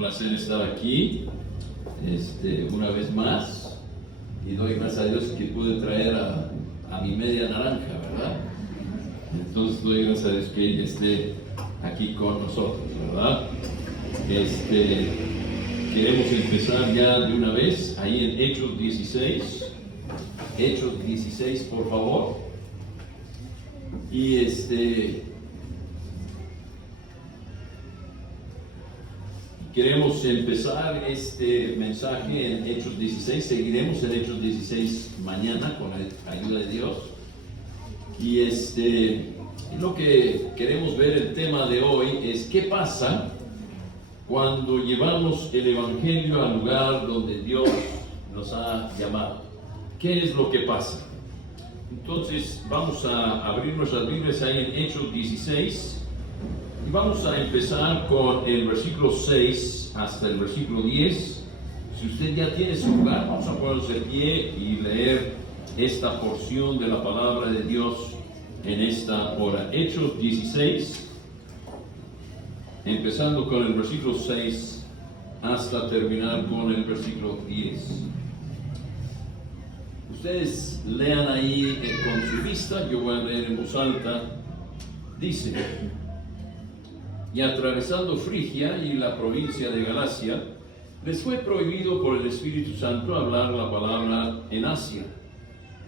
placer estar aquí una vez más, y doy gracias a Dios que pude traer a mi media naranja, ¿verdad? Entonces doy gracias a Dios que ella esté aquí con nosotros, ¿verdad? Queremos empezar ya de una vez ahí en Hechos 16. Hechos 16, por favor. Y queremos empezar este mensaje en Hechos 16. Seguiremos en Hechos 16 mañana con la ayuda de Dios. Y lo que queremos ver, el tema de hoy es qué pasa cuando llevamos el Evangelio al lugar donde Dios nos ha llamado. ¿Qué es lo que pasa? Entonces vamos a abrir nuestras Biblias ahí en Hechos 16 y vamos a empezar con el versículo 6 hasta el versículo 10. Si usted ya tiene su lugar, vamos a ponernos de pie y leer esta porción de la palabra de Dios en esta hora. Hechos 16, empezando con el versículo 6 hasta terminar con el versículo 10. Ustedes lean ahí con su vista, yo voy a leer en voz alta. Dice: y atravesando Frigia y la provincia de Galacia, les fue prohibido por el Espíritu Santo hablar la palabra en Asia.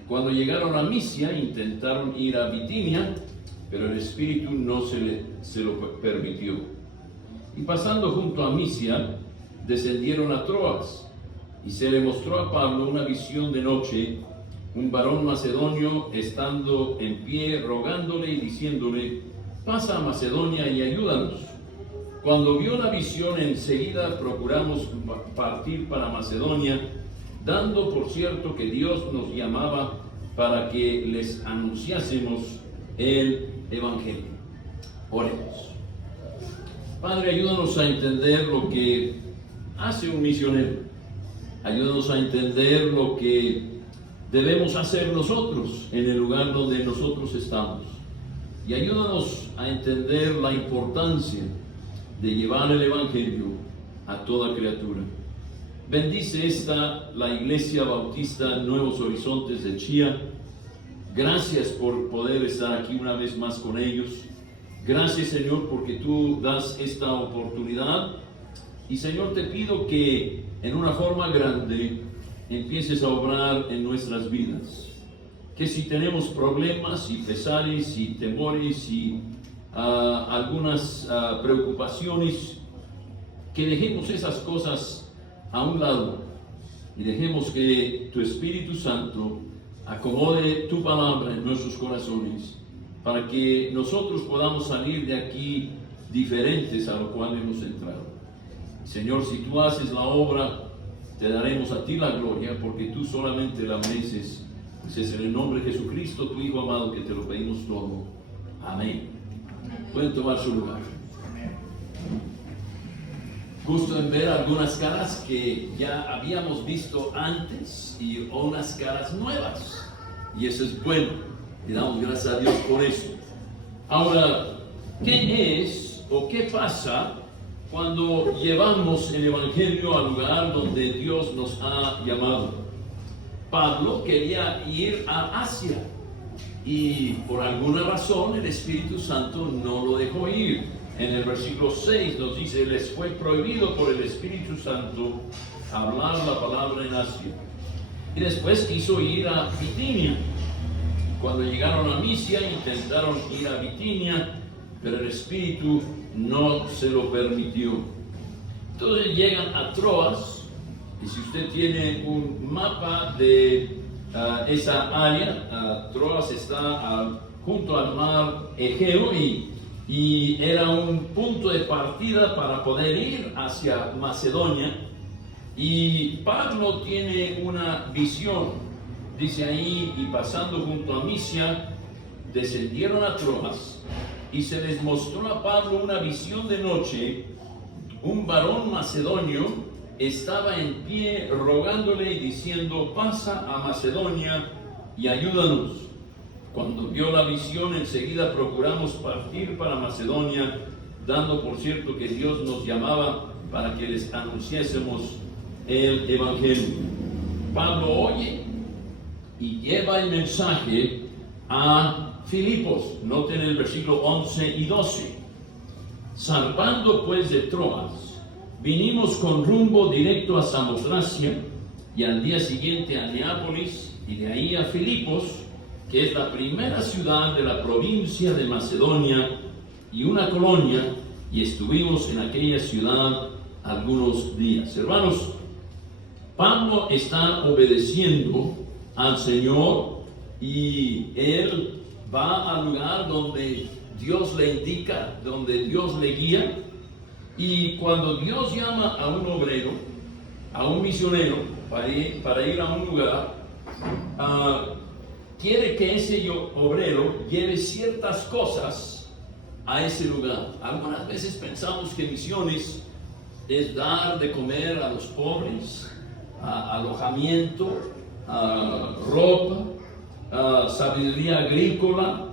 Cuando llegaron a Misia, intentaron ir a Bitinia, pero el Espíritu no se lo permitió. Y pasando junto a Misia, descendieron a Troas, y se le mostró a Pablo una visión de noche, un varón macedonio estando en pie, rogándole y diciéndole: pasa a Macedonia y ayúdanos. Cuando vio la visión, enseguida procuramos partir para Macedonia, dando por cierto que Dios nos llamaba para que les anunciásemos el Evangelio. Oremos. Padre, ayúdanos a entender lo que hace un misionero. Ayúdanos a entender lo que debemos hacer nosotros en el lugar donde nosotros estamos. Y ayúdanos a entender la importancia de llevar el Evangelio a toda criatura. Bendice la Iglesia Bautista Nuevos Horizontes de Chía. Gracias por poder estar aquí una vez más con ellos. Gracias, Señor, porque tú das esta oportunidad. Y, Señor, te pido que en una forma grande empieces a obrar en nuestras vidas. Que si tenemos problemas y pesares y temores y algunas preocupaciones, que dejemos esas cosas a un lado y dejemos que tu Espíritu Santo acomode tu palabra en nuestros corazones para que nosotros podamos salir de aquí diferentes a lo cual hemos entrado. Señor, si tú haces la obra, te daremos a ti la gloria, porque tú solamente la mereces. Pues es en el nombre de Jesucristo, tu Hijo amado, que te lo pedimos todo. Amén. Pueden tomar su lugar. Gusto en ver algunas caras que ya habíamos visto antes y unas caras nuevas. Y eso es bueno. Le damos gracias a Dios por eso. Ahora, ¿qué es o qué pasa cuando llevamos el Evangelio al lugar donde Dios nos ha llamado? Pablo quería ir a Asia y por alguna razón el Espíritu Santo no lo dejó ir. En el versículo 6 nos dice: les fue prohibido por el Espíritu Santo hablar la palabra en Asia. Y después quiso ir a Bitinia. Cuando llegaron a Misia, intentaron ir a Bitinia, pero el Espíritu no se lo permitió. Entonces llegan a Troas, y si usted tiene un mapa de esa área, Troas está junto al mar Egeo y era un punto de partida para poder ir hacia Macedonia. Y Pablo tiene una visión, dice ahí: y pasando junto a Misia, descendieron a Troas, y se les mostró a Pablo una visión de noche, un varón macedonio estaba en pie rogándole y diciendo: pasa a Macedonia y ayúdanos. Cuando vio la visión, enseguida procuramos partir para Macedonia, dando por cierto que Dios nos llamaba para que les anunciásemos el Evangelio. Pablo oye y lleva el mensaje a Filipos. Noten el versículo 11 y 12. Zarpando pues de Troas, vinimos con rumbo directo a Samotracia y al día siguiente a Neápolis y de ahí a Filipos, que es la primera ciudad de la provincia de Macedonia y una colonia, y estuvimos en aquella ciudad algunos días. Hermanos, Pablo está obedeciendo al Señor y él va al lugar donde Dios le indica, donde Dios le guía, y cuando Dios llama a un obrero, a un misionero, para ir a un lugar, quiere que ese obrero lleve ciertas cosas a ese lugar. Algunas veces pensamos que misiones es dar de comer a los pobres, alojamiento, ropa, sabiduría agrícola,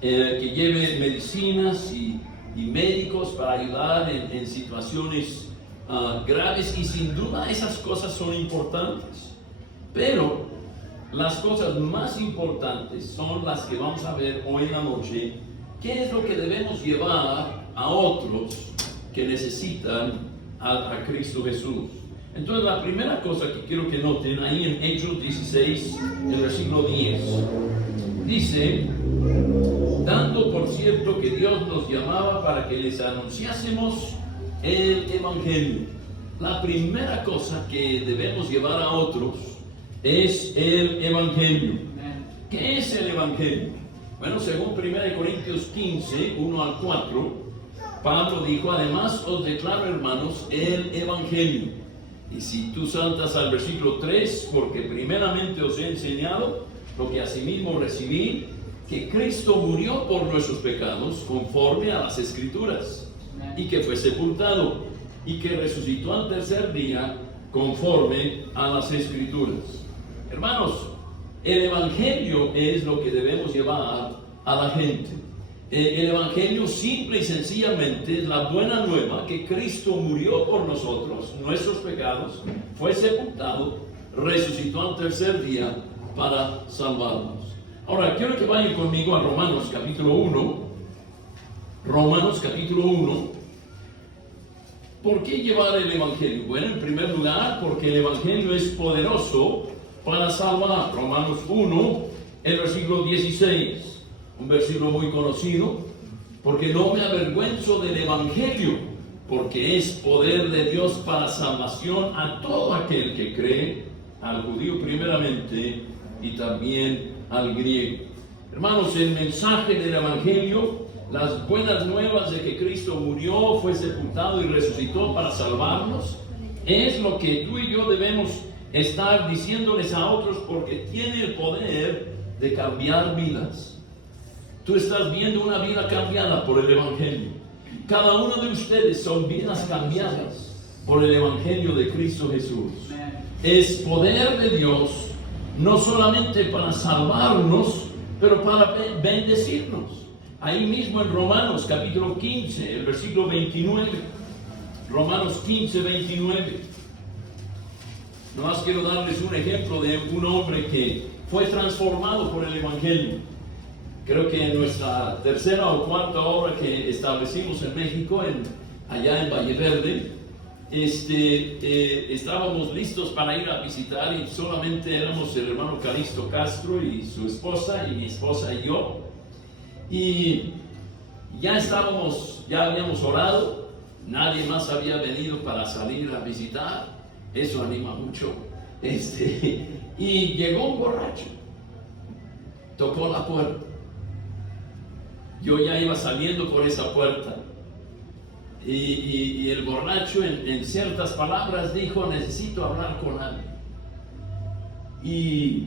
que lleve medicinas y médicos para ayudar en situaciones graves, y sin duda esas cosas son importantes, pero las cosas más importantes son las que vamos a ver hoy en la noche. ¿Qué es lo que debemos llevar a otros que necesitan a Cristo Jesús? Entonces, la primera cosa que quiero que noten ahí en Hechos 16, el versículo 10, dice: dando por cierto que Dios nos llamaba para que les anunciásemos el Evangelio. La primera cosa que debemos llevar a otros es el Evangelio. ¿Qué es el Evangelio? Bueno, según 1 Corintios 15, 1 al 4, Pablo dijo: además os declaro, hermanos, el Evangelio. Y si tú saltas al versículo 3, porque primeramente os he enseñado lo que asimismo recibí, que Cristo murió por nuestros pecados conforme a las Escrituras, y que fue sepultado, y que resucitó al tercer día conforme a las Escrituras. Hermanos, el Evangelio es lo que debemos llevar a la gente. El Evangelio simple y sencillamente es la buena nueva que Cristo murió por nosotros, nuestros pecados, fue sepultado, resucitó al tercer día para salvarnos. Ahora, quiero que vayan conmigo a Romanos capítulo 1. Romanos capítulo 1. ¿Por qué llevar el Evangelio? Bueno, en primer lugar, porque el Evangelio es poderoso para salvar. Romanos 1, el versículo 16. Un versículo muy conocido: porque no me avergüenzo del Evangelio, porque es poder de Dios para salvación a todo aquel que cree, al judío primeramente y también al griego. Hermanos, el mensaje del Evangelio, las buenas nuevas de que Cristo murió, fue sepultado y resucitó para salvarnos, es lo que tú y yo debemos estar diciéndoles a otros, porque tiene el poder de cambiar vidas. Tú estás viendo una vida cambiada por el Evangelio. Cada uno de ustedes son vidas cambiadas por el Evangelio de Cristo Jesús. Es poder de Dios, no solamente para salvarnos, pero para bendecirnos. Ahí mismo en Romanos capítulo 15, el versículo 29. Romanos 15, 29. Nomás quiero darles un ejemplo de un hombre que fue transformado por el Evangelio. Creo que en nuestra tercera o cuarta obra que establecimos en México, allá en Valle Verde, estábamos listos para ir a visitar, y solamente éramos el hermano Calixto Castro y su esposa, y mi esposa y yo. Y ya habíamos orado, nadie más había venido para salir a visitar. Eso anima mucho. Y llegó un borracho, tocó la puerta. Yo ya iba saliendo por esa puerta, y el borracho en ciertas palabras dijo: necesito hablar con alguien. Y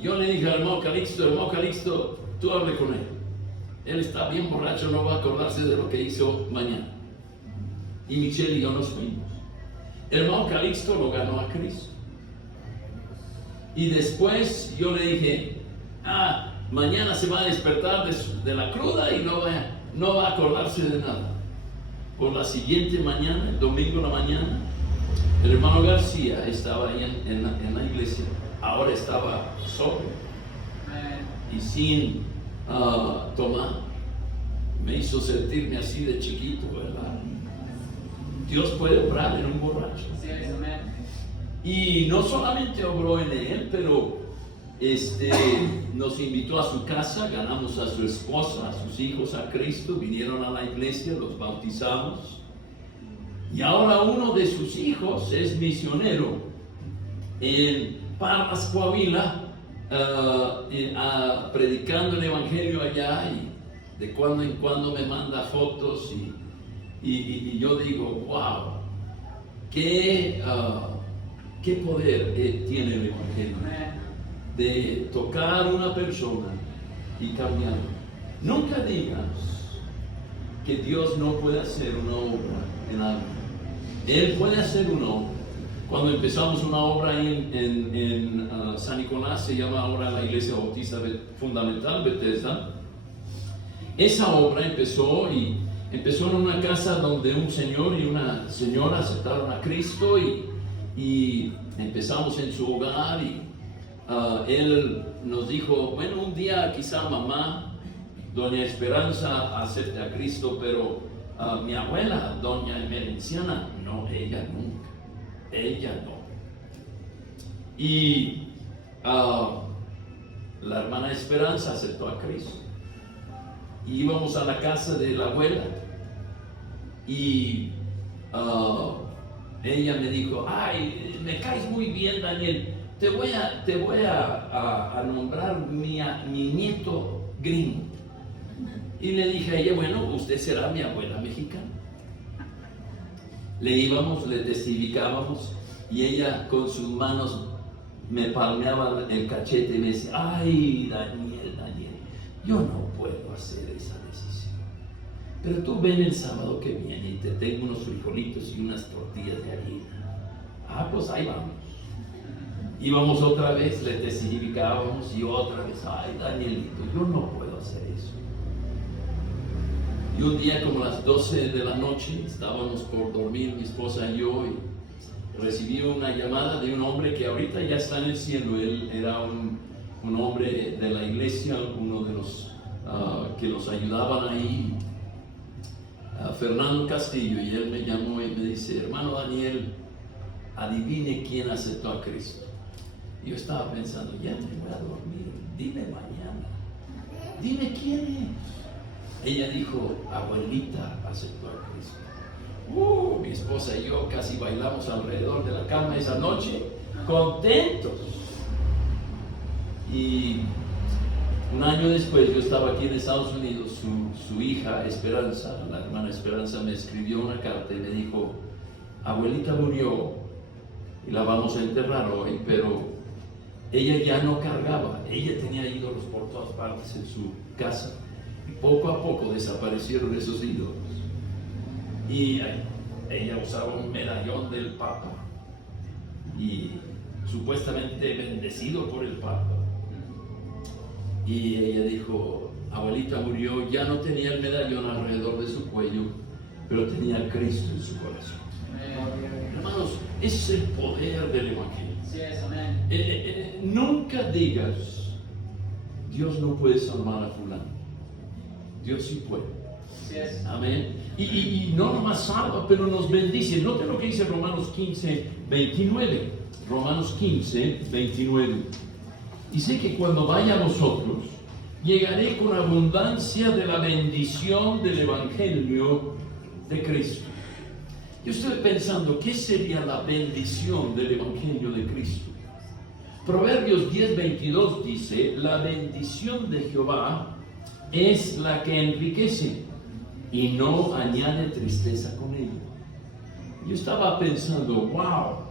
yo le dije al hermano Calixto, tú hable con él. Él está bien borracho, no va a acordarse de lo que hizo mañana. Y Michelle y yo nos fuimos. El hermano Calixto lo ganó a Cristo. Y después yo le dije: mañana se va a despertar de la cruda y no va a acordarse de nada. Por la siguiente mañana, el domingo en la mañana, el hermano García estaba ahí en la iglesia. Ahora estaba solo y sin tomar. Me hizo sentirme así de chiquito, ¿verdad? Dios puede obrar en un borracho. Y no solamente obró en él, pero nos invitó a su casa, ganamos a su esposa, a sus hijos a Cristo, vinieron a la iglesia, los bautizamos. Y ahora uno de sus hijos es misionero en Parras, Coahuila, predicando el evangelio allá, y de cuando en cuando me manda fotos y yo digo, wow, qué poder tiene el evangelio de tocar a una persona y cambiarla. Nunca digas que Dios no puede hacer una obra en algo. Él puede hacer una obra. Cuando empezamos una obra en San Nicolás, se llama ahora la Iglesia Bautista Fundamental Bethesda. Esa obra empezó en una casa donde un señor y una señora aceptaron a Cristo y empezamos en su hogar y él nos dijo, bueno, un día quizá mamá, doña Esperanza, acepte a Cristo, pero mi abuela, doña Emerenciana, no, ella nunca, ella no. Y la hermana Esperanza aceptó a Cristo. Y íbamos a la casa de la abuela y ella me dijo, ay, me caes muy bien, Daniel, te voy a nombrar mi nieto gringo. Y le dije a ella, bueno, usted será mi abuela mexicana. Le íbamos, le testificábamos y ella con sus manos me palmeaba el cachete y me decía, ay, Daniel, yo no puedo hacer esa decisión. Pero tú ven el sábado que viene y te tengo unos frijolitos y unas tortillas de harina. Pues ahí vamos. Íbamos otra vez, le testificábamos y otra vez, ay, Danielito, yo no puedo hacer eso. Y un día como a las 12 de la noche, estábamos por dormir mi esposa y yo, y recibí una llamada de un hombre que ahorita ya está en el cielo. Él era un hombre de la iglesia, uno de los que los ayudaban ahí, Fernando Castillo, y él me llamó y me dice, hermano Daniel, adivine quién aceptó a Cristo. Y yo estaba pensando, ya me voy a dormir, dime mañana, dime quién es. Ella dijo, abuelita aceptó a Cristo. Mi esposa y yo casi bailamos alrededor de la cama esa noche, contentos. Y un año después, yo estaba aquí en Estados Unidos, su hija Esperanza, la hermana Esperanza, me escribió una carta y me dijo, abuelita murió y la vamos a enterrar hoy, pero ella ya no cargaba, ella tenía ídolos por todas partes en su casa y poco a poco desaparecieron esos ídolos. Y ella usaba un medallón del Papa y supuestamente bendecido por el Papa. Y ella dijo, abuelita murió, ya no tenía el medallón alrededor de su cuello, pero tenía a Cristo en su corazón. Hermanos, ese es el poder del Evangelio. Nunca digas, Dios no puede salvar a fulano. Dios sí puede. Amén. Y no nomás salva, pero nos bendice. Note lo que dice Romanos 15, 29. Romanos 15, 29. Dice que cuando vaya a vosotros, llegaré con abundancia de la bendición del Evangelio de Cristo. Yo estoy pensando, ¿qué sería la bendición del Evangelio de Cristo? Proverbios 10:22 dice, la bendición de Jehová es la que enriquece y no añade tristeza con ello. Yo estaba pensando, wow,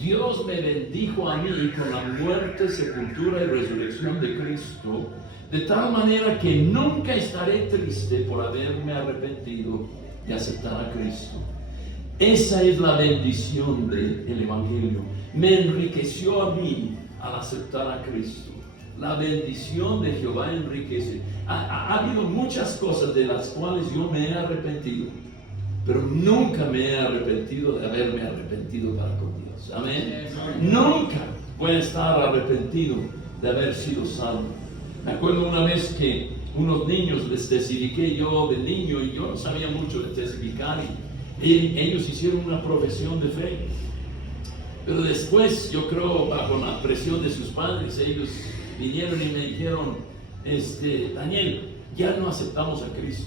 Dios me bendijo a mí con la muerte, sepultura y resurrección de Cristo, de tal manera que nunca estaré triste por haberme arrepentido de aceptar a Cristo. Esa es la bendición del Evangelio. Me enriqueció a mí al aceptar a Cristo. La bendición de Jehová enriquece. Ha habido muchas cosas de las cuales yo me he arrepentido. pero nunca me he arrepentido de haberme arrepentido para con Dios. Amén. Nunca voy a estar arrepentido de haber sido salvo. Me acuerdo una vez que unos niños les testifiqué yo de niño, y yo no sabía mucho de testificar, y ellos hicieron una profesión de fe. Pero después, yo creo, bajo la presión de sus padres, ellos vinieron y me dijeron, Daniel, ya no aceptamos a Cristo.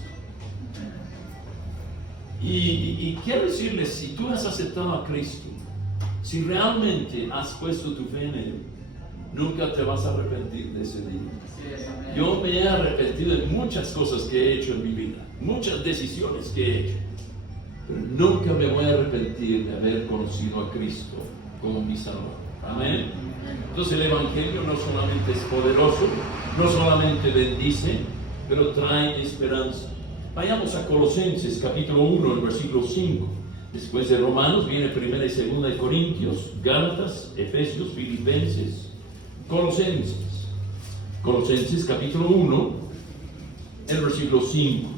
Y quiero decirles, si tú has aceptado a Cristo, si realmente has puesto tu fe en Él, nunca te vas a arrepentir de ese día. Yo me he arrepentido de muchas cosas que he hecho en mi vida, muchas decisiones que he hecho, pero nunca me voy a arrepentir de haber conocido a Cristo como mi Salvador. Amén. Entonces el Evangelio no solamente es poderoso, no solamente bendice, pero trae esperanza. Vayamos a Colosenses capítulo 1, el versículo 5. Después de Romanos viene 1 y 2 de Corintios, Gálatas, Efesios, Filipenses, Colosenses. Colosenses capítulo 1, el versículo 5.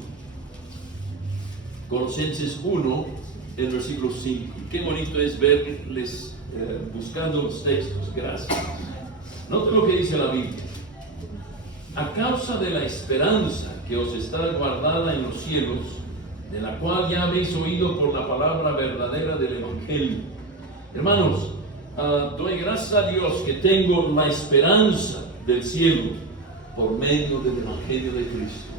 Colosenses 1, el versículo 5. Qué bonito es verles buscando los textos. Gracias. Note lo que dice la Biblia. A causa de la esperanza que os está guardada en los cielos, de la cual ya habéis oído por la palabra verdadera del Evangelio. Hermanos, doy gracias a Dios que tengo la esperanza del cielo por medio del Evangelio de Cristo.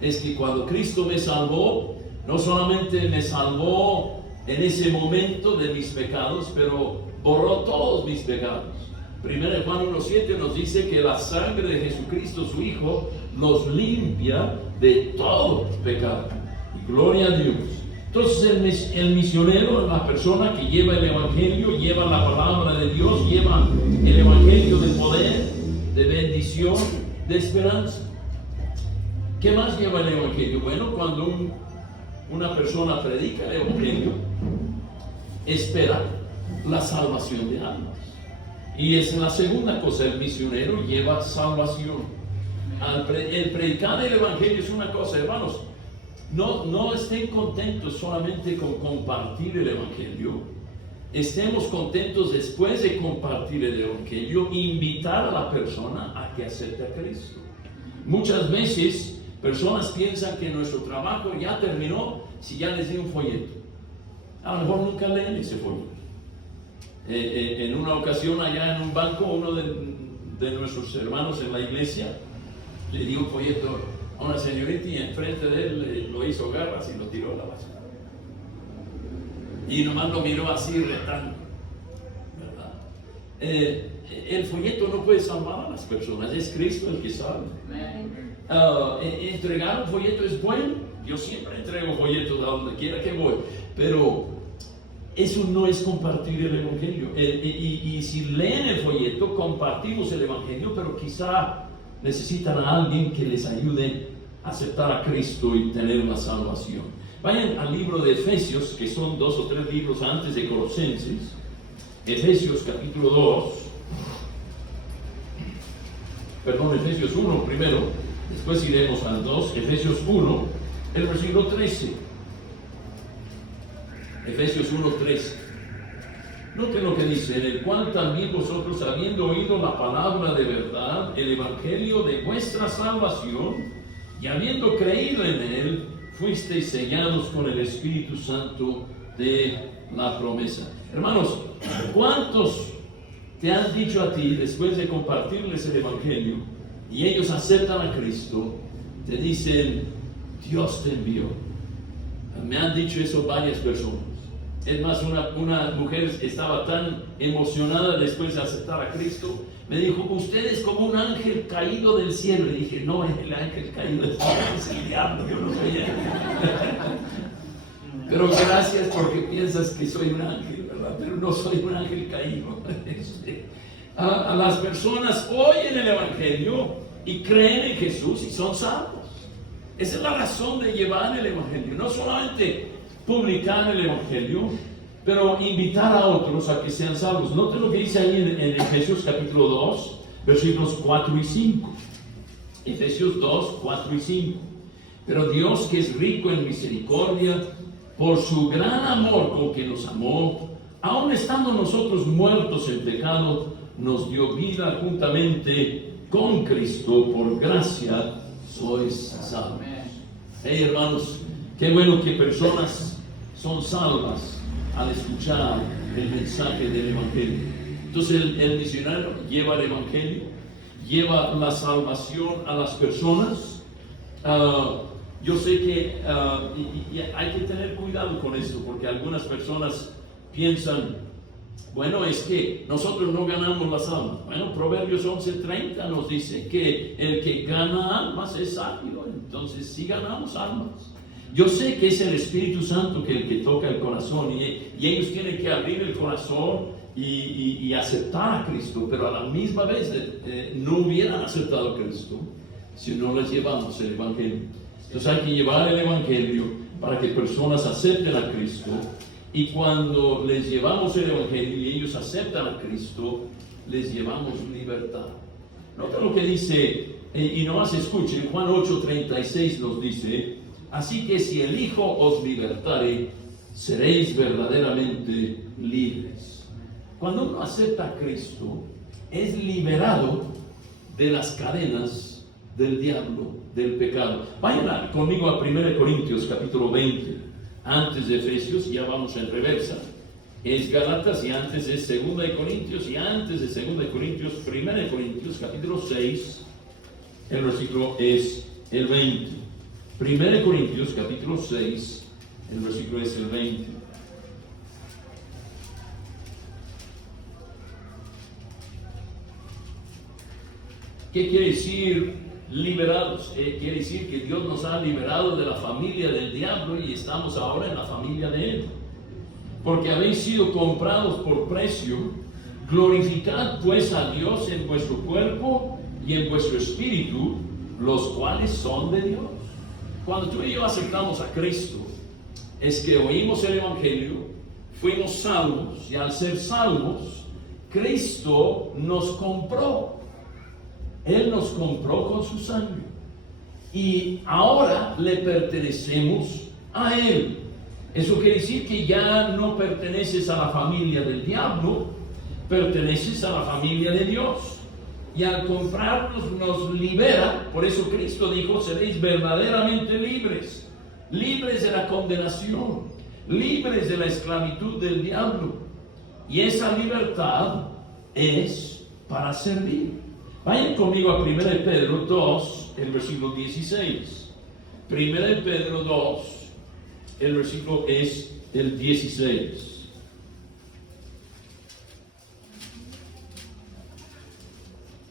Es que cuando Cristo me salvó, no solamente me salvó en ese momento de mis pecados, pero borró todos mis pecados. 1 Juan 1:7 nos dice que la sangre de Jesucristo, su Hijo, nos limpia de todo pecado. Y gloria a Dios. Entonces el misionero es la persona que lleva el Evangelio, lleva la palabra de Dios, lleva el Evangelio de poder, de bendición, de esperanza. ¿Qué más lleva el Evangelio? Bueno, cuando una persona predica el Evangelio, espera la salvación de almas. Y es la segunda cosa, el misionero lleva salvación. El predicar el Evangelio es una cosa, hermanos. No estén contentos solamente con compartir el Evangelio. Estemos contentos después de compartir el Evangelio, invitar a la persona a que acepte a Cristo. Muchas veces personas piensan que nuestro trabajo ya terminó si ya les di un folleto. A lo mejor nunca leen ese folleto. En una ocasión allá en un banco, uno de nuestros hermanos en la iglesia le dio un folleto a una señorita y enfrente de él lo hizo garras y lo tiró a la basura. Y nomás lo miró así retando, ¿verdad? El folleto no puede salvar a las personas, es Cristo el que salva. Entregar un folleto es bueno. Yo siempre entrego folletos a donde quiera que voy, pero eso no es compartir el Evangelio. Y si leen el folleto, compartimos el Evangelio, pero quizá necesitan a alguien que les ayude a aceptar a Cristo y tener la salvación. Vayan al libro de Efesios, que son 2 o 3 libros antes de Colosenses. Efesios capítulo 2. Perdón, Efesios 1 primero, después iremos al 2. Efesios 1, el versículo 13. Efesios 1:13. Noten lo que dice: en el cual también vosotros, habiendo oído la palabra de verdad, el evangelio de vuestra salvación, y habiendo creído en él, fuisteis sellados con el Espíritu Santo de la promesa. Hermanos, ¿cuántos te han dicho a ti, después de compartirles el evangelio, y ellos aceptan a Cristo, te dicen, Dios te envió? Me han dicho eso varias personas. Es más, una mujer estaba tan emocionada después de aceptar a Cristo, me dijo, usted es como un ángel caído del cielo. Y dije, no, el ángel caído del cielo es el diablo, yo no soy él. Pero gracias porque piensas que soy un ángel, ¿verdad? Pero no soy un ángel caído. A las personas oyen el evangelio y creen en Jesús y son salvos. Esa es la razón de llevar el evangelio, no solamente publicar el evangelio, pero invitar a otros a que sean salvos. Noten lo que dice ahí en Efesios capítulo 2, versículos 4 y 5. Efesios 2, 4 y 5. Pero Dios, que es rico en misericordia, por su gran amor con que nos amó, aun estando nosotros muertos en pecado, nos dio vida juntamente con Cristo, por gracia sois salvos. Hey, hermanos, qué bueno que personas son salvas al escuchar el mensaje del Evangelio. Entonces el misionario lleva el Evangelio, lleva la salvación a las personas. Yo sé que y hay que tener cuidado con esto, porque algunas personas piensan, bueno, es que nosotros no ganamos las almas. Bueno, Proverbios 11:30 nos dice que el que gana almas es sabio. Entonces sí ganamos almas. Yo sé que es el Espíritu Santo el que toca el corazón, y ellos tienen que abrir el corazón y aceptar a Cristo, pero a la misma vez no hubieran aceptado a Cristo si no les llevamos el Evangelio. Entonces hay que llevar el Evangelio para que personas acepten a Cristo, y cuando les llevamos el Evangelio y ellos aceptan a Cristo, les llevamos libertad. Nota lo que dice, y nomás escuchen, Juan 8:36 nos dice: así que si el Hijo os libertare, seréis verdaderamente libres. Cuando uno acepta a Cristo, es liberado de las cadenas del diablo, del pecado. Vayan conmigo a 1 Corintios capítulo 20, antes de Efesios, ya vamos en reversa. Es Gálatas, y antes es 2 Corintios, y antes de 2 Corintios, 1 Corintios capítulo 6, el versículo es el 20. 1 Corintios capítulo 6, el versículo es el 20. ¿Qué quiere decir liberados? Quiere decir que Dios nos ha liberado de la familia del diablo y estamos ahora en la familia de Él. Porque habéis sido comprados por precio. Glorificad pues a Dios en vuestro cuerpo y en vuestro espíritu, los cuales son de Dios. Cuando tú y yo aceptamos a Cristo, es que oímos el Evangelio, fuimos salvos, y al ser salvos, Cristo nos compró. Él nos compró con su sangre, y ahora le pertenecemos a Él. Eso quiere decir que ya no perteneces a la familia del diablo, perteneces a la familia de Dios. Y al comprarnos nos libera. Por eso Cristo dijo: seréis verdaderamente libres, libres de la condenación, libres de la esclavitud del diablo. Y esa libertad es para servir. Vayan conmigo a 1 Pedro 2, el versículo 16. 1 Pedro 2, el versículo es el 16.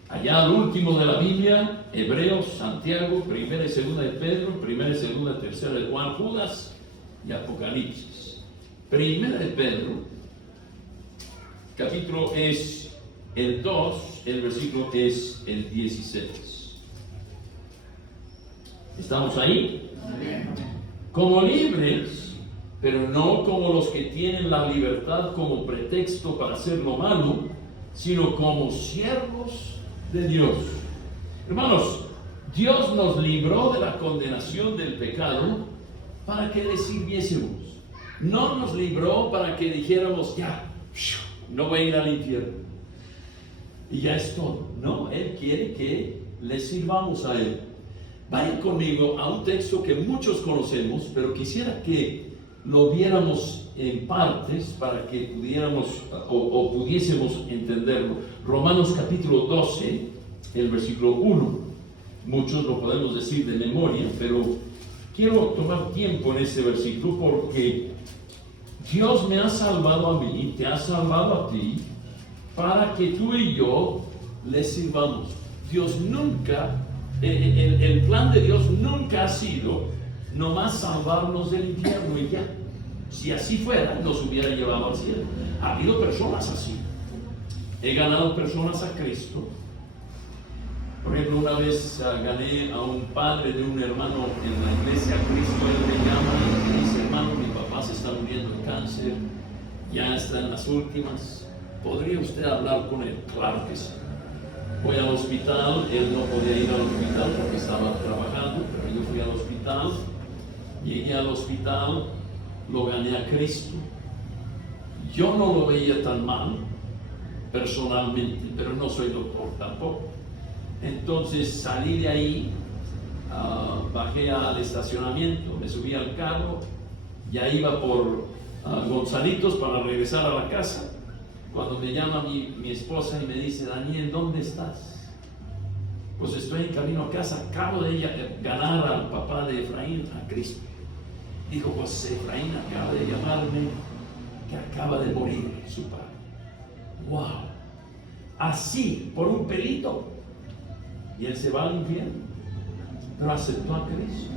Allá al último de la Biblia, Hebreos, Santiago, 1 y 2 de Pedro, 1 y 2, 3 de Juan, Judas y Apocalipsis. 1 de Pedro, capítulo es el 2, el versículo es el 16. ¿Estamos ahí? Como libres, pero no como los que tienen la libertad como pretexto para hacer lo malo, sino como siervos de Dios. Hermanos, Dios nos libró de la condenación del pecado para que le sirviésemos. No nos libró para que dijéramos: ya, no voy a ir al infierno y ya es todo. No, Él quiere que le sirvamos a Él. Vayan conmigo a un texto que muchos conocemos, pero quisiera que lo viéramos en partes para que pudiéramos o pudiésemos entenderlo. Romanos capítulo 12, el versículo 1. Muchos lo podemos decir de memoria, pero quiero tomar tiempo en ese versículo porque Dios me ha salvado a mí, te ha salvado a ti, para que tú y yo le sirvamos. Dios nunca, el plan de Dios nunca ha sido nomás salvarnos del infierno y ya. Si así fuera, nos hubiera llevado al cielo. Ha habido personas así. He ganado personas a Cristo. Por ejemplo, una vez gané a un padre de un hermano en la iglesia. Cristo, él me llama y me dice: hermano, mi papá se está muriendo de cáncer, ya está en las últimas, ¿podría usted hablar con él? Claro que sí. Voy al hospital, él no podía ir al hospital porque estaba trabajando, pero yo fui al hospital, llegué al hospital lo gané a Cristo. Yo no lo veía tan mal personalmente, pero no soy doctor tampoco. Entonces salí de ahí, bajé al estacionamiento, me subí al carro, ya iba por Gonzalitos para regresar a la casa, cuando me llama mi esposa y me dice: Daniel, ¿dónde estás? Pues estoy en camino a casa, acabo de ganar al papá de Efraín a Cristo. Dijo: pues Efraín acaba de llamarme que acaba de morir su padre. ¡Wow! Así, por un pelito, y él se va al infierno, pero aceptó a Cristo.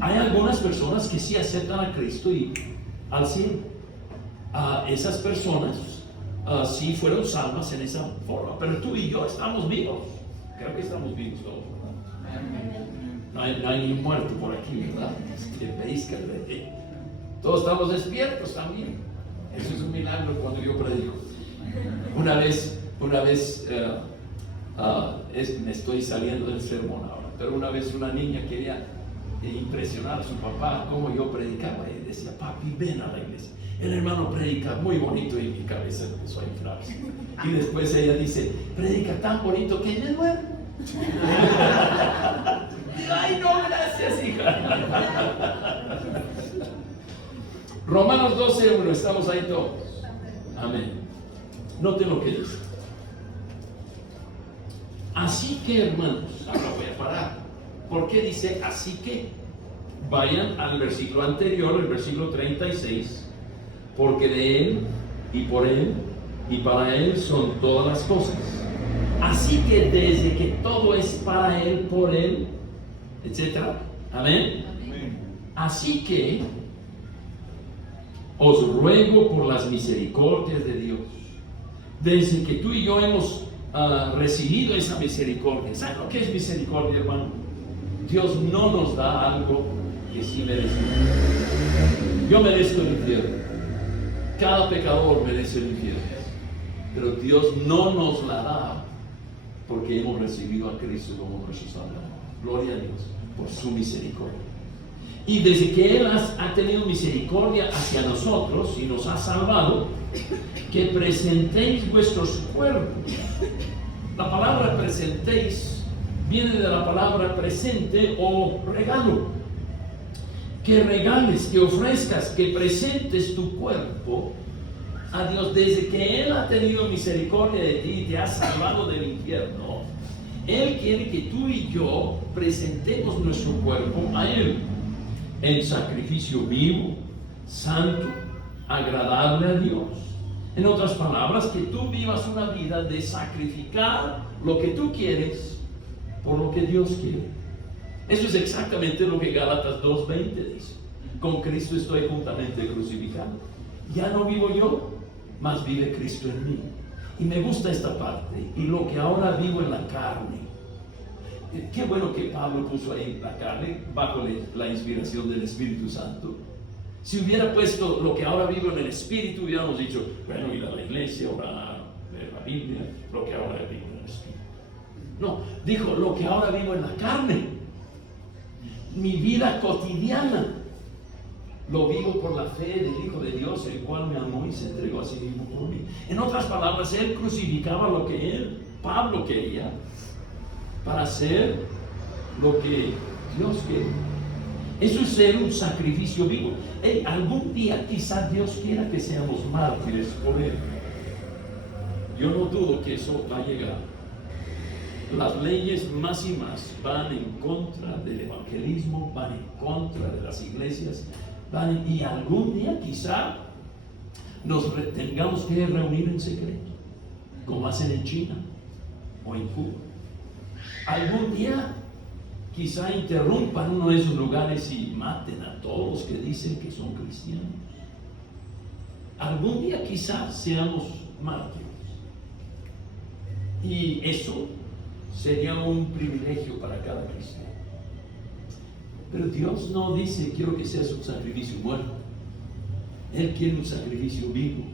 Hay algunas personas que sí aceptan a Cristo y al cielo. Esas personas sí fueron salvas en esa forma, pero tú y yo estamos vivos. Creo que estamos vivos todos, ¿verdad? No hay ni muerto por aquí, ¿verdad? Veis que todos estamos despiertos también. Eso es un milagro cuando yo predico. Una vez me estoy saliendo del sermón ahora, pero una vez una niña quería impresionar a su papá como yo predicaba, y decía: papi, ven a la iglesia, el hermano predica muy bonito, y mi cabeza empezó a inflarse. Y después ella dice: predica tan bonito que me duermo. Ay, no, gracias, hija. Romanos 12:1, estamos ahí todos. Amén. Noten lo que dice. Así que, hermanos, ahora voy a parar. ¿Por qué dice así que? Vayan al versículo anterior, el versículo 36. Porque de Él, y por Él, y para Él son todas las cosas. Así que desde que todo es para Él, por Él, etc. Amén. Así que os ruego por las misericordias de Dios, desde que tú y yo hemos recibido esa misericordia. ¿Saben lo que es misericordia, hermano? Dios no nos da algo que sí merecemos. Yo merezco el infierno. Cada pecador merece el infierno. Pero Dios no nos la da porque hemos recibido a Cristo como nuestro Salvador. Gloria a Dios por su misericordia. Y desde que Él ha tenido misericordia hacia nosotros y nos ha salvado, que presentéis vuestros cuerpos. La palabra presentéis viene de la palabra presente o regalo. Que regales, que ofrezcas, que presentes tu cuerpo a Dios. Desde que Él ha tenido misericordia de ti y te ha salvado del infierno, Él quiere que tú y yo presentemos nuestro cuerpo a Él en sacrificio vivo, santo, agradable a Dios. En otras palabras, que tú vivas una vida de sacrificar lo que tú quieres por lo que Dios quiere. Eso es exactamente lo que Gálatas 2:20 dice. Con Cristo estoy juntamente crucificado. Ya no vivo yo, mas vive Cristo en mí. Y me gusta esta parte. Y lo que ahora vivo en la carne. Qué bueno que Pablo puso ahí la carne bajo la inspiración del Espíritu Santo. Si hubiera puesto lo que ahora vivo en el Espíritu, hubiéramos dicho: bueno, ir a la iglesia, orar, leer la Biblia, lo que ahora vivo en el Espíritu. No, dijo: lo que ahora vivo en la carne, mi vida cotidiana, lo vivo por la fe del Hijo de Dios, el cual me amó y se entregó a sí mismo por mí. En otras palabras, Él crucificaba lo que Pablo quería, para hacer lo que Dios quiere. Eso es ser un sacrificio vivo. Algún día quizás Dios quiera que seamos mártires por Él. Yo no dudo que eso va a llegar. Las leyes más y más van en contra del evangelismo, van en contra de las iglesias, y algún día quizá nos tengamos que reunir en secreto, como hacen en China o en Cuba. Algún día quizá interrumpan uno de esos lugares y maten a todos los que dicen que son cristianos. Algún día quizá seamos mártires. Y eso sería un privilegio para cada cristiano. Pero Dios no dice: quiero que seas un sacrificio muerto. Él quiere un sacrificio vivo.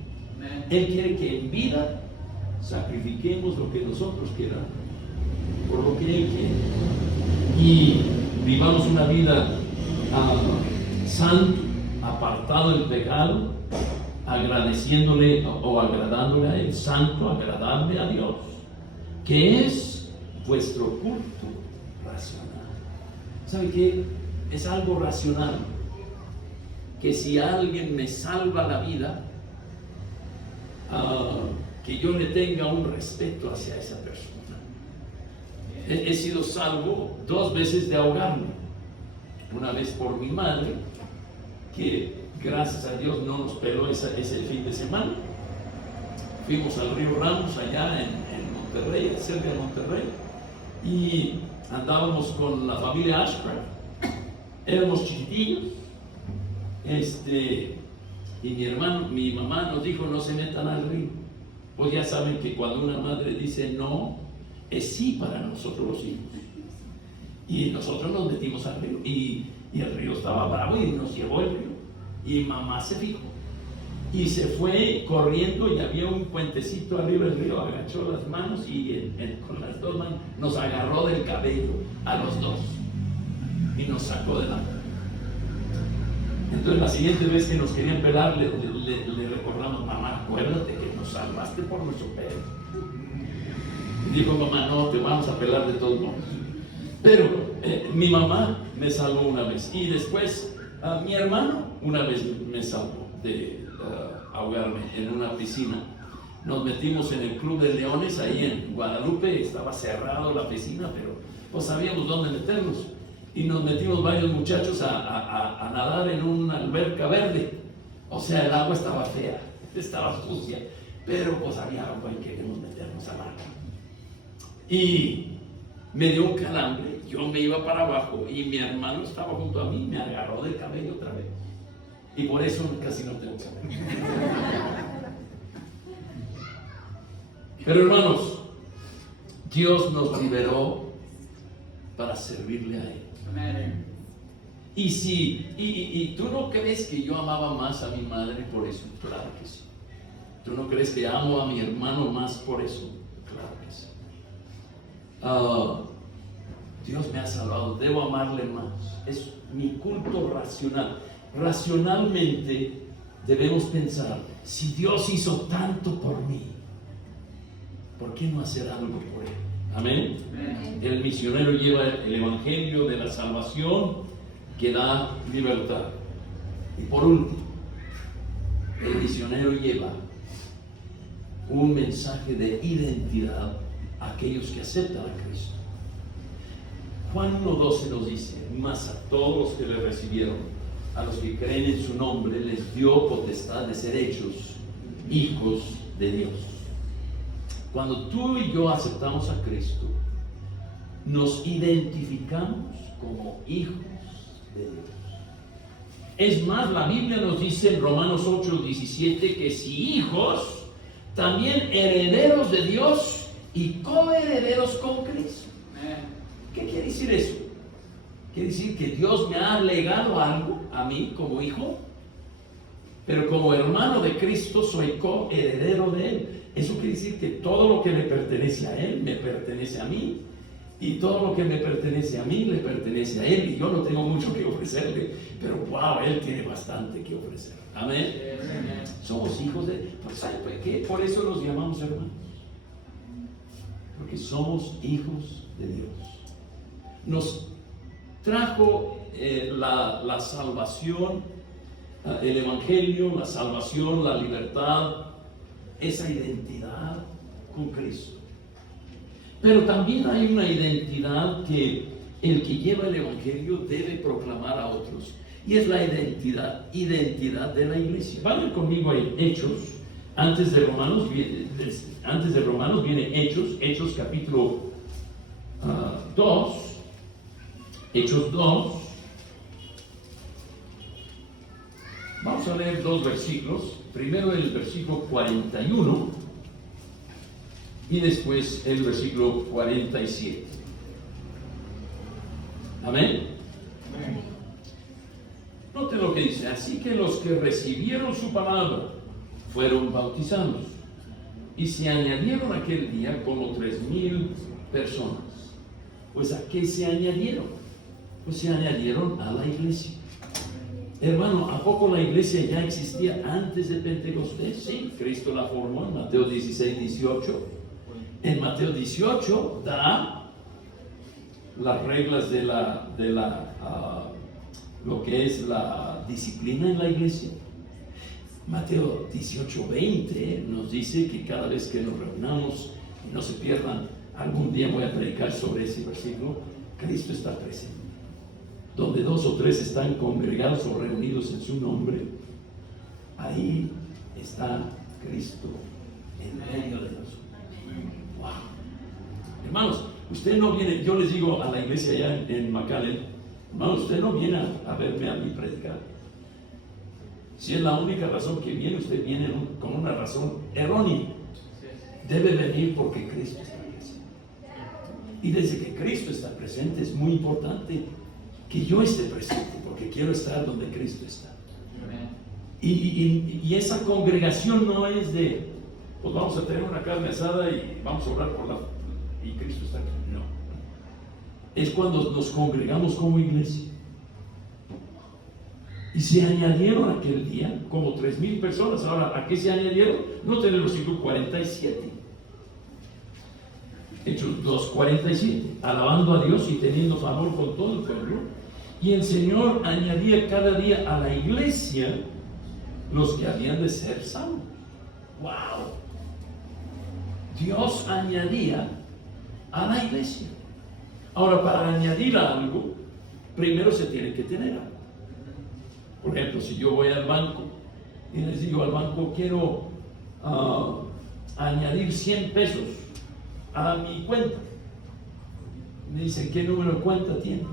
Él quiere que en vida sacrifiquemos lo que nosotros queramos, por lo que Él quiere, y vivamos una vida santa, apartada apartado del pecado, agradeciéndole o agradándole a Él, santo, agradable a Dios, que es vuestro culto racional. ¿Sabe qué? Es algo racional, que si alguien me salva la vida, que yo le tenga un respeto hacia esa persona. He sido salvo 2 veces de ahogarme. Una vez por mi madre, que gracias a Dios no nos peló ese fin de semana. Fuimos al río Ramos allá en Monterrey, cerca de Monterrey, y andábamos con la familia Ashcraft. Éramos chiquitillos, y mi mamá nos dijo: no se metan al río. Pues ya saben que cuando una madre dice no, es sí para nosotros los hijos. Y nosotros nos metimos al río, y el río estaba bravo y nos llevó el río. Y mamá se fijó y se fue corriendo, y había un puentecito arriba del río, agachó las manos y con las 2 manos nos agarró del cabello a los 2 y nos sacó de la mano. Entonces la siguiente vez que nos querían pelar, le recordamos: mamá, acuérdate que nos salvaste por nuestro pelo. Y dijo mamá: no, te vamos a pelar de todos modos. Pero mi mamá me salvó una vez, y después mi hermano una vez me salvó de ahogarme en una piscina. Nos metimos en el Club de Leones ahí en Guadalupe. Estaba cerrado la piscina, pero pues sabíamos dónde meternos, y nos metimos varios muchachos a nadar en una alberca verde. O sea, el agua estaba fea, estaba sucia, pero pues había agua y queríamos meternos al agua. Y me dio un calambre, yo me iba para abajo y mi hermano estaba junto a mí, me agarró del cabello otra vez. Y por eso casi no tengo cabello. Pero hermanos, Dios nos liberó para servirle a Él. Amén. Y tú no crees que yo amaba más a mi madre por eso. Claro que sí. ¿Tú no crees que amo a mi hermano más por eso? Claro que sí. Dios me ha salvado, debo amarle más. Es mi culto racional. Racionalmente debemos pensar: si Dios hizo tanto por mí, ¿por qué no hacer algo por Él? Amén. Amén. El misionero lleva el evangelio de la salvación que da libertad. Y por último, el misionero lleva un mensaje de identidad a aquellos que aceptan a Cristo. Juan 1:12 nos dice: mas a todos los que le recibieron, a los que creen en su nombre, les dio potestad de ser hechos hijos de Dios. Cuando tú y yo aceptamos a Cristo, nos identificamos como hijos de Dios. Es más, la Biblia nos dice en Romanos 8:17 que si hijos, también herederos de Dios y coherederos con Cristo. ¿Qué quiere decir eso? Quiere decir que Dios me ha legado algo a mí como hijo, pero como hermano de Cristo soy coheredero de Él. Eso quiere decir que todo lo que le pertenece a Él me pertenece a mí, y todo lo que me pertenece a mí le pertenece a Él, y yo no tengo mucho que ofrecerle, pero wow, Él tiene bastante que ofrecer. Amén. Somos hijos de... ¿Sabe por qué? Por eso los llamamos hermanos, porque somos hijos de Dios. Nos trajo la salvación, el evangelio, la salvación, la libertad, esa identidad con Cristo. Pero también hay una identidad que el que lleva el evangelio debe proclamar a otros, y es la identidad de la iglesia. Vayan conmigo a Hechos. Antes de Romanos viene Hechos capítulo 2. Hechos 2. Vamos a leer 2 versículos. Primero el versículo 41 y después el versículo 47. Amén. Noten lo que dice: así que los que recibieron su palabra fueron bautizados, y se añadieron aquel día como 3,000 personas. Pues ¿a qué se añadieron? Pues se añadieron a la iglesia. Hermano, ¿a poco la iglesia ya existía antes de Pentecostés? Sí, Cristo la formó en Mateo 16, 18. En Mateo 18 da las reglas de lo que es la disciplina en la iglesia. Mateo 18, 20 nos dice que cada vez que nos reunamos, y no se pierdan, algún día voy a predicar sobre ese versículo, Cristo está presente. Donde 2 o 3 están congregados o reunidos en su nombre, ahí está Cristo en medio de nosotros. Wow. Hermanos, usted no viene, yo les digo a la iglesia allá en McAllen, hermanos, usted no viene a verme a mí predicar. Si es la única razón que viene, usted viene con una razón errónea. Debe venir porque Cristo está presente. Y desde que Cristo está presente es muy importante que yo esté presente, porque quiero estar donde Cristo está. Y esa congregación no es de, pues vamos a tener una carne asada y vamos a orar y Cristo está aquí. No. Es cuando nos congregamos como iglesia. Y se añadieron aquel día como 3,000 personas. Ahora, ¿a qué se añadieron? Noten el versículo 47. Hechos 2:47. Alabando a Dios y teniendo favor con todo el pueblo. Y el Señor añadía cada día a la iglesia los que habían de ser salvos. ¡Wow! Dios añadía a la iglesia. Ahora, para añadir algo, primero se tiene que tener algo. Por ejemplo, si yo voy al banco y les digo al banco, quiero añadir 100 pesos a mi cuenta. Me dicen, ¿qué número de cuenta tiene?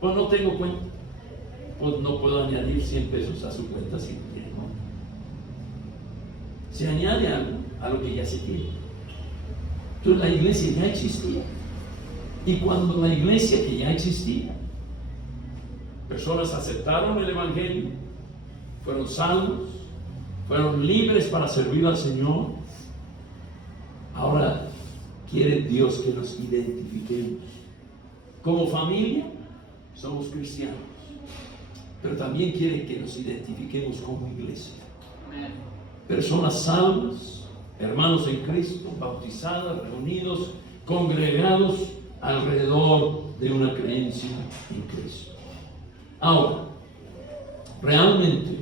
Pues no tengo cuenta. Pues no puedo añadir 100 pesos a su cuenta si no tiene. Se añade algo a lo que ya se tiene. Entonces la iglesia ya existía. Y cuando la iglesia que ya existía, personas aceptaron el Evangelio, fueron salvos, fueron libres para servir al Señor. Ahora quiere Dios que nos identifiquemos. Como familia, somos cristianos, pero también quiere que nos identifiquemos como iglesia. Personas salvas, hermanos en Cristo, bautizadas, reunidos, congregados alrededor de una creencia en Cristo. Ahora, realmente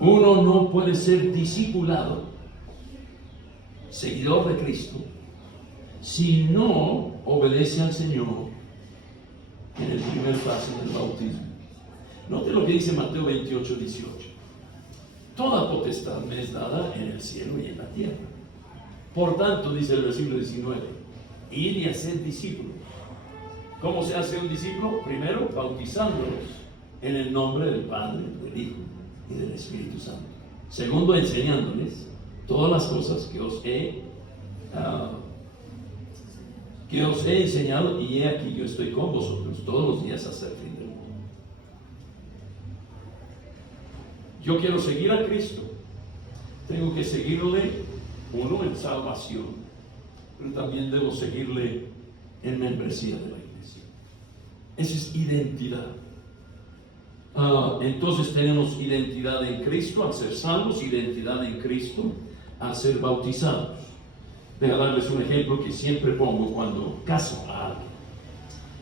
uno no puede ser discipulado, seguidor de Cristo, si no obedece al Señor en el primer paso del bautismo. Note lo que dice Mateo 28, 18. Toda potestad me es dada en el cielo y en la tierra. Por tanto, dice el versículo 19, id y haced discípulos. ¿Cómo se hace un discípulo? Primero, bautizándolos en el nombre del Padre, del Hijo y del Espíritu Santo. Segundo, enseñándoles todas las cosas que os he enseñado, y he aquí yo estoy con vosotros todos los días hasta el fin del mundo. Yo quiero seguir a Cristo. Tengo que seguirle, uno, en salvación, pero también debo seguirle en membresía de la iglesia. Esa es identidad. Entonces tenemos identidad en Cristo al ser salvos, identidad en Cristo al ser bautizados. Deja darles un ejemplo que siempre pongo cuando caso a alguien.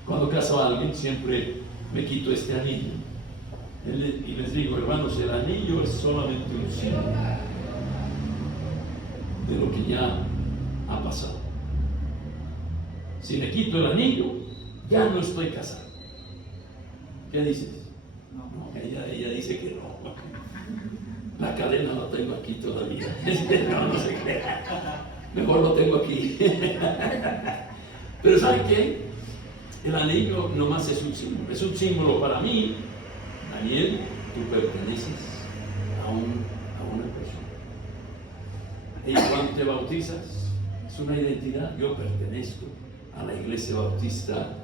Cuando caso a alguien siempre me quito este anillo y les digo, hermanos, el anillo es solamente un símbolo de lo que ya ha pasado. Si me quito el anillo, ya no estoy casado. ¿Qué dices? No, ella dice que no. La cadena la tengo aquí todavía. No se crea. Mejor lo tengo aquí. Pero ¿saben qué? El anillo nomás es un símbolo. Es un símbolo para mí. Daniel, tú perteneces a una persona. Y cuando te bautizas, es una identidad. Yo pertenezco a la Iglesia Bautista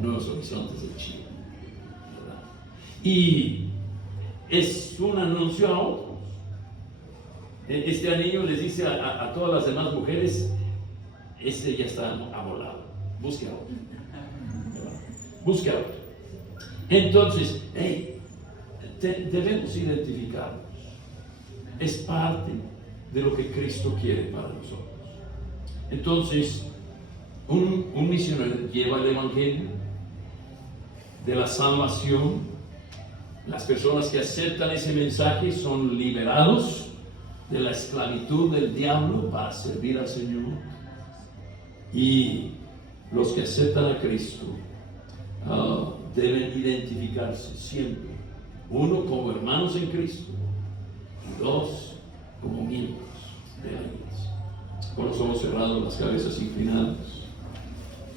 Nuevos Horizontes de Chile, ¿verdad? Y es un anuncio a otros. Este anillo les dice a todas las demás mujeres, este ya está amolado, busque a otro, ¿verdad? Busque a otro. Entonces, hey, debemos identificarnos. Es parte de lo que Cristo quiere para nosotros. Entonces, un misionero lleva el Evangelio de la salvación. Las personas que aceptan ese mensaje son liberados de la esclavitud del diablo para servir al Señor. Y los que aceptan a Cristo deben identificarse siempre, uno como hermanos en Cristo y dos como miembros de la iglesia. Con los ojos cerrados, las cabezas inclinadas,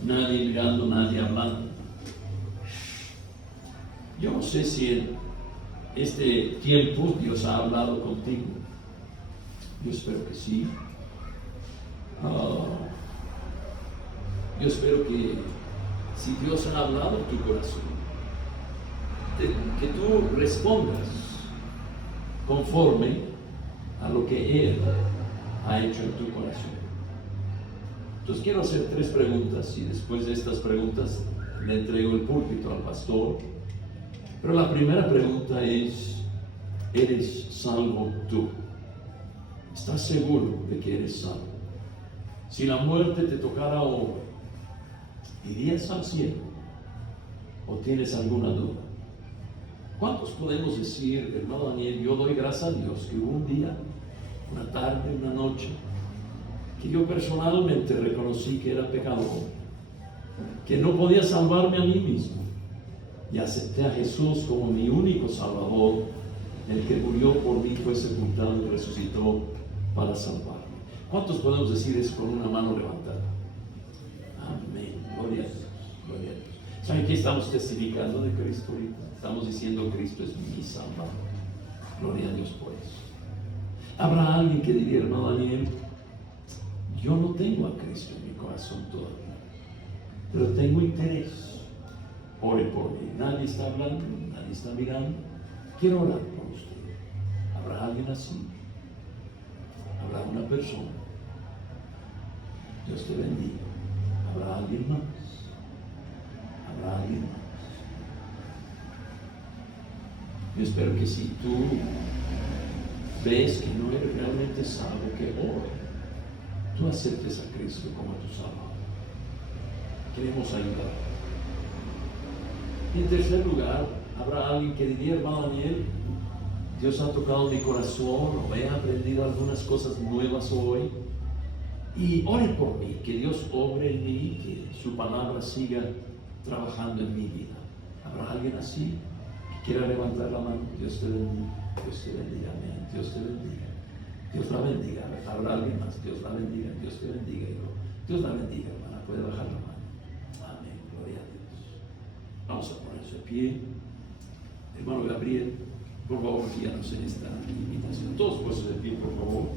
nadie mirando, nadie hablando. Yo no sé si en este tiempo Dios ha hablado contigo. Yo espero que sí. Yo espero que si Dios ha hablado en tu corazón, que tú respondas conforme a lo que Él ha hecho en tu corazón. Entonces quiero hacer 3 preguntas y después de estas preguntas le entrego el púlpito al pastor. Pero la primera pregunta es: ¿eres salvo tú? ¿Estás seguro de que eres salvo? Si la muerte te tocara hoy, ¿irías al cielo? ¿O tienes alguna duda? ¿Cuántos podemos decir, hermano Daniel, yo doy gracias a Dios que hubo un día, una tarde, una noche, que yo personalmente reconocí que era pecador, que no podía salvarme a mí mismo, y acepté a Jesús como mi único Salvador, el que murió por mí, fue sepultado y resucitó para salvarme? ¿Cuántos podemos decir eso con una mano levantada? Amén. Gloria a Dios. Gloria a Dios. ¿Saben qué estamos testificando de Cristo ahorita? Estamos diciendo: Cristo es mi Salvador. Gloria a Dios por eso. Habrá alguien que diría: hermano Daniel, yo no tengo a Cristo en mi corazón todavía, pero tengo interés. Ore por mí. Nadie está hablando, nadie está mirando. Quiero orar por usted. ¿Habrá alguien así? ¿Habrá una persona? Dios te bendiga. ¿Habrá alguien más? ¿Habrá alguien más? Yo espero que si tú ves que no eres realmente salvo, que hoy tú aceptes a Cristo como tu Salvador. Queremos ayudar. En tercer lugar, habrá alguien que diría: hermano Daniel, Dios ha tocado mi corazón, o he aprendido algunas cosas nuevas hoy, y ore por mí, que Dios obre en mí, que su palabra siga trabajando en mi vida. ¿Habrá alguien así que quiera levantar la mano? Dios te bendiga, Dios te bendiga, amén. Dios te bendiga, Dios la bendiga. Habrá alguien más: Dios la bendiga, Dios te bendiga. Dios la bendiga, hermana, puede bajar la mano. Amén, gloria a Dios. Vamos a ponerse de pie. Hermano Gabriel, por favor, guíanos en esta invitación. Todos puestos de pie, por favor.